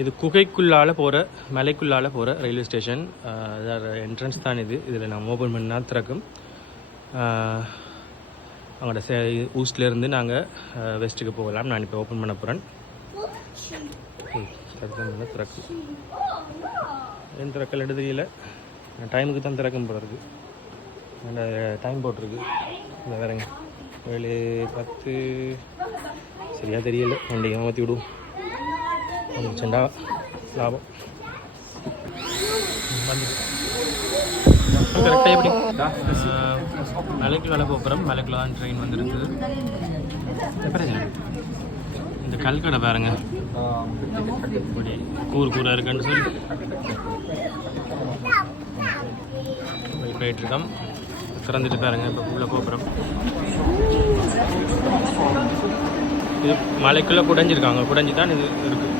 இது குகைக்குள்ளால் போகிற மலைக்குள்ளால் போகிற ரயில்வே ஸ்டேஷன். என்ட்ரன்ஸ் தான் இது. இதில் நம்ம ஓப்பன் பண்ணால் திறக்கும். அவங்களோட ஈஸ்ட்லேருந்து நாங்கள் வெஸ்ட்டுக்கு போகலாம். நான் இப்போ ஓப்பன் பண்ண போகிறேன். திறக்கும் ஏன் திறக்கல் தெரியல. டைமுக்கு தான் திறக்கும் போல இருக்குது. அந்த டைம் போட்டிருக்கு. இந்த வேறங்க 7:10 சரியாக தெரியல. வண்டியை மாற்றி விடுவோம். வந்துச்சுண்டா லாபம். கரெக்டாக எப்படி மலைக்குள்ள போகிறோம். மலைக்குள்ள தான் ட்ரெயின் வந்துருக்குது. இந்த கல்கடை பாருங்க இப்படி கூறாக இருக்குன்னு சொல்லி போயிட்டுருக்கோம். திறந்துட்டு பாருங்க. இப்போ உள்ளே போகிறோம். இது மலைக்குள்ளே குடைஞ்சிருக்காங்க. குடைஞ்சி தான் இது இருக்குது.